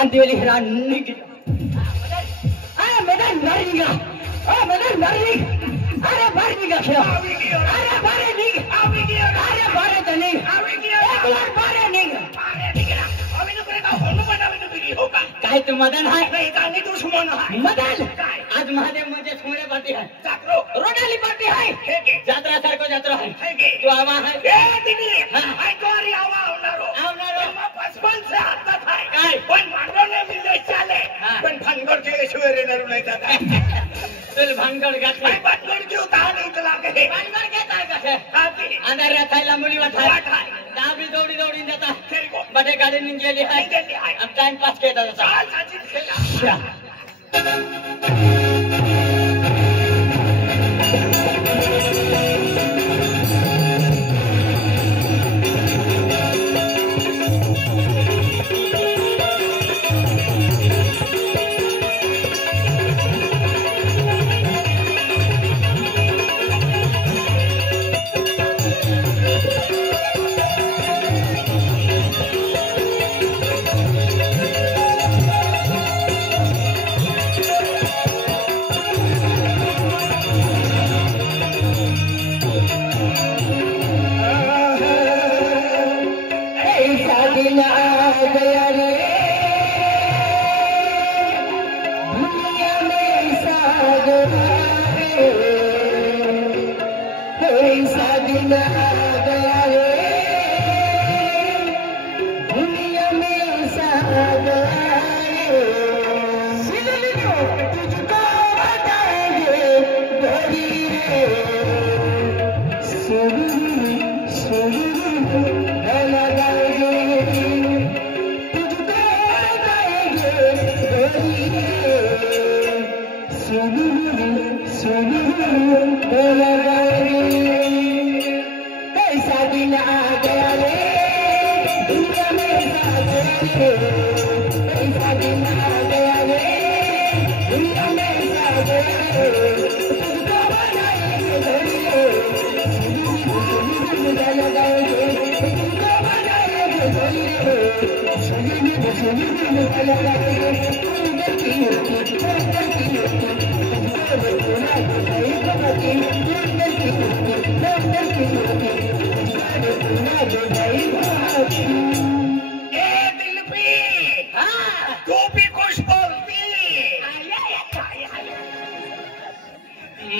अंतिवली हिरान निक अरे मैदान बाहर निकला ओ मैदान बाहर निक अरे बाहर निकला खेलो अरे बाहर निक अरे बाहर तो नहीं एक बार बाहर निकला अभी तो करेगा होनो बना में तो बिगी होगा काय तो मदन है नहीं का नहीं दुश्मन है मदन आज महादेव मुझे छोड़े पार्टी है जात्रो रोडाली पार्टी है यात्रा सर को यात्रा है तो आवा है ए दीदी हां गोरी आवा आवनारो पचपन से आता था काय पण मांडो ने मिले चाले पण भानगड के शिवेरे नरू नाही दादा चल भानगड गाठे भानगड क्यों ताण उतला के भानगड के ताण गाठे आती अंदर थायला मुली वाठाय दाबी दौड़ी दौड़ी जाता बड़े गाड़ी नहीं गेली है अब टाइम पास के दादा चल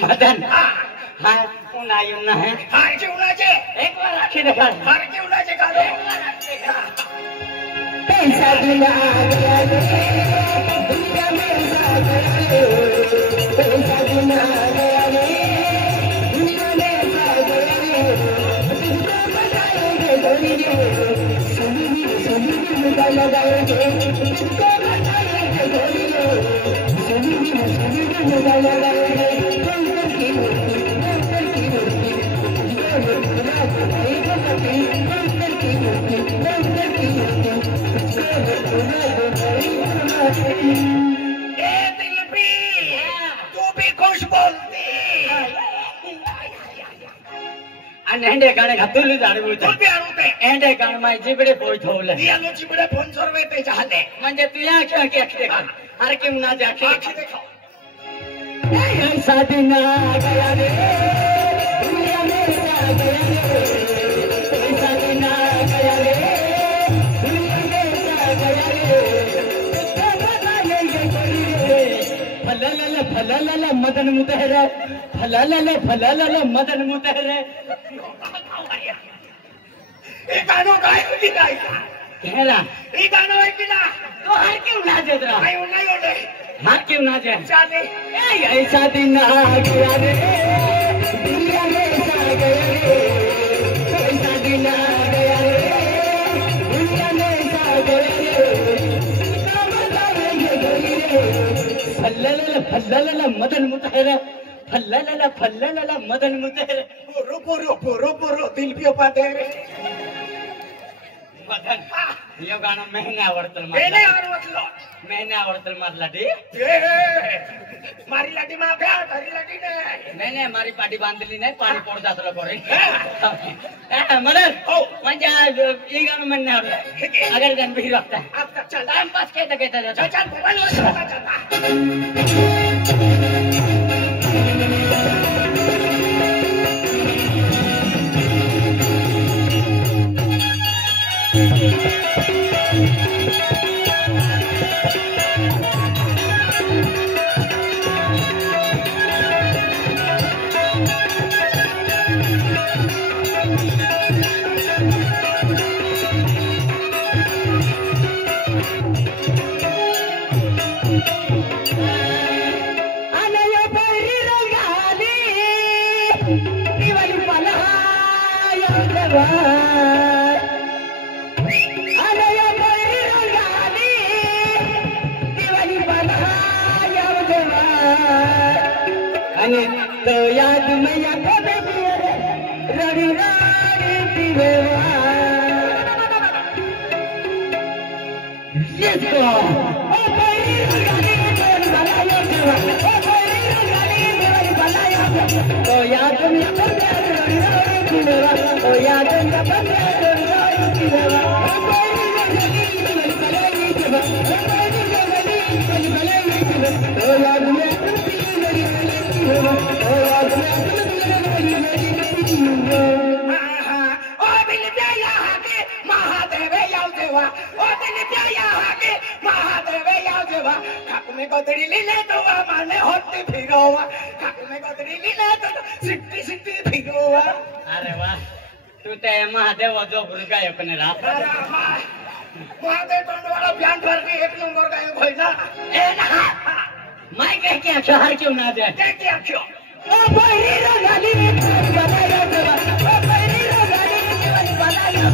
मदन हाँ कौन आयु ना है हाँ जीवना जे एक बार आँखें दिखा हाँ जीवना जे कालो पैसा दिला गया रे दुनिया में सागर रे पैसा दिला गया रे दुनिया में सागर रे तुझको बताएंगे धोनी रे सुनी मुझे लगाएंगे तुझको बताएंगे धोनी रे सुनी मुझे लगाएंगे एंडे गाणे घातुली जाणवू तुलबी आणते एंडे गाण माय जिबडे पोय ठेवले यानो जिबडे फोन सरवे ते चाहले म्हणजे तू या क्या क्या देखा हर के ना जा के देखो ऐसा दिन आ गया रे दुनिया में आ गया रे ऐसा दिन आ गया रे दुनिया में आ गया रे तो बताइए ये कोई रे फललल मदन मुतहरा फललल मदन मुतहरा ये गानो गायो की गायका कहला ये गानो है कि ना तो हर क्यों ना दे रहा है नहीं होने हाथ क्यों ना जाए जाने ऐसा दिन आ गया रे दुनिया में आ गया रे ऐसा दिन आ गया रे दुनिया में आ गया रे तो बताएंगे रे फल्ला मदन मुताहिर फल्ला मदन मुताहिर पोरो दिल भी पाते रे मदन यो गाणं महिने आवडतं मेने आवडलो महिने आवडतं मारला डी मारी लाटी माफ्या धरी लाटी नाही मारी पाठी बांधली नाही पाणी पोट जातलं पोरे मदन म्हणजे ಈ गाणं म्हणणे आवडलं अगर गण भी रखता है आपका चल टाइम पास कहता जाता चल मोबाइल में चलता तो याद में या कभी भी रड़ी राड़ी दिवेवा जिसको ओ कोई गाली में भलाया देवा ओ कोई गाली में भलाया तो याद में कभी रड़ी राड़ी दिवेवा तो याद में कभी रड़ी राड़ी दिवेवा ओ कोई गाली में भलाया देवा ओ कोई गाली में भलाया देवा तो याद में गदड़ी लीले तो माने होती फिरोवा खाक में गदड़ी लीले तो सिट्टी सिट्टी फिरोवा अरे वाह तू ते महादेव जो गुरुगा अपने रा महादेव टोंड वाला बयान भर के एक नंबर का होई ना ए ना मैं कह के शहर क्यों ना दे क्या क्यों ओ बहिरी रो गाली में बनाया देवा ओ बहिरी रो गाली में बनाया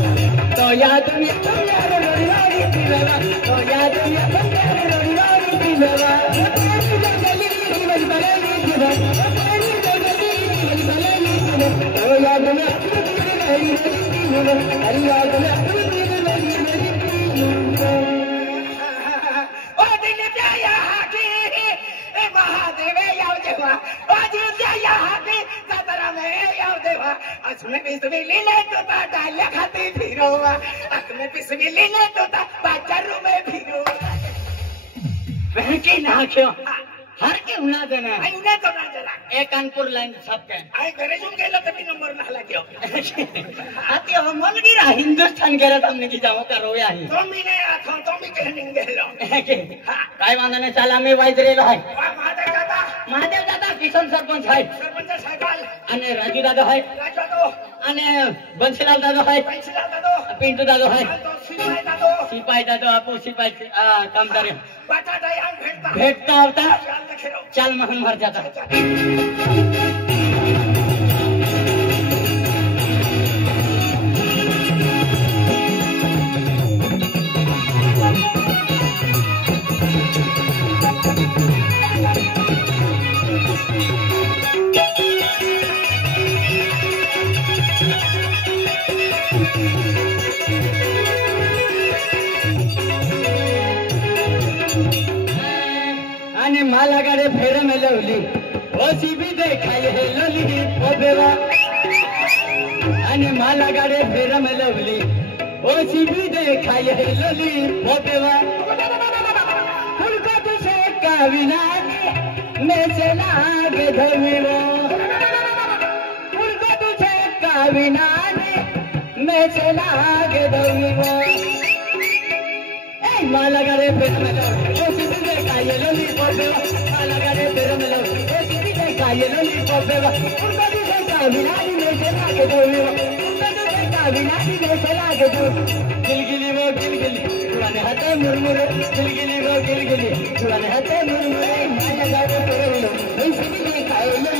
तो याद में तुम यार रोड़ी रोड़ी दिवेवा तो याद में तुम यार रोड़ी रोड़ी दिवेवा ओ बहिरी रो गाली में बनाया देवा ओ बहिरी रो गाली में बनाया देवा तो याद में तुम यार रोड़ी रोड़ी दिवेवा अरे याद में तुम यार रोड़ी रोड़ी दिवेवा ओ दिल प्याया की महादेव याव देवा ओ दिल प्याया की सतरा में याव देवा असमें बिस्मिल्लाह लीले तो ता डाले खाती फिरोवा असमें बिस्मिल्लाह लीले तो ता बाजारों में फिरोवा वह के ना क्यों हर के उना देना आई उन्हें तो ना जला एक कानपुर लाइन सबके आई घरे जुम गेलो तभी नंबर ना लाग्यो आती हम मलगिरा हिंदुस्तान गेला हमने की जाओ करो याही तो मीने आखो तो मी कहने गेलो काय वांगने चला मी वाईदरे आहे महादेव दादा किशन सरपंच आहे सरपंच साहेब आणि राजू दादा आहे राजू दादा आणि बंशीलाल दादा आहे बंशीलाल दादा पिंटू दादा आहे सिपाही दादा सिपाही दादा आपू सिपाही कामदार बटाटा यार भेटता होता चल महन भर जाता आणि मला गाडे फेर मेलवली ओसी बी देखाय हे लली पोबेवा आणि मला गाडे फेर मेलवली ओसी बी देखाय हे लली पोबेवा फुलका तुझे का विनाने मेचे लागे धविवो फुलका तुझे का विनाने मेचे लागे धविवो मला गाडे फेर मेलवली ओसी बी देखाय लली पोबेवा मला गाडे फेर मेलवली ओसी बी देखाय लली पोबेवा फुलका तुझे का विनाने मेचे लागे धविवो फुलका तुझे का विनाने मेचे लागे धविवो गिलगिली वो गिलगिली पुराने हाथे मुरमुरे गिलगिली वो गिलगिली पुराने हाथे मुरमुरे माया गाडे फेर मेलवली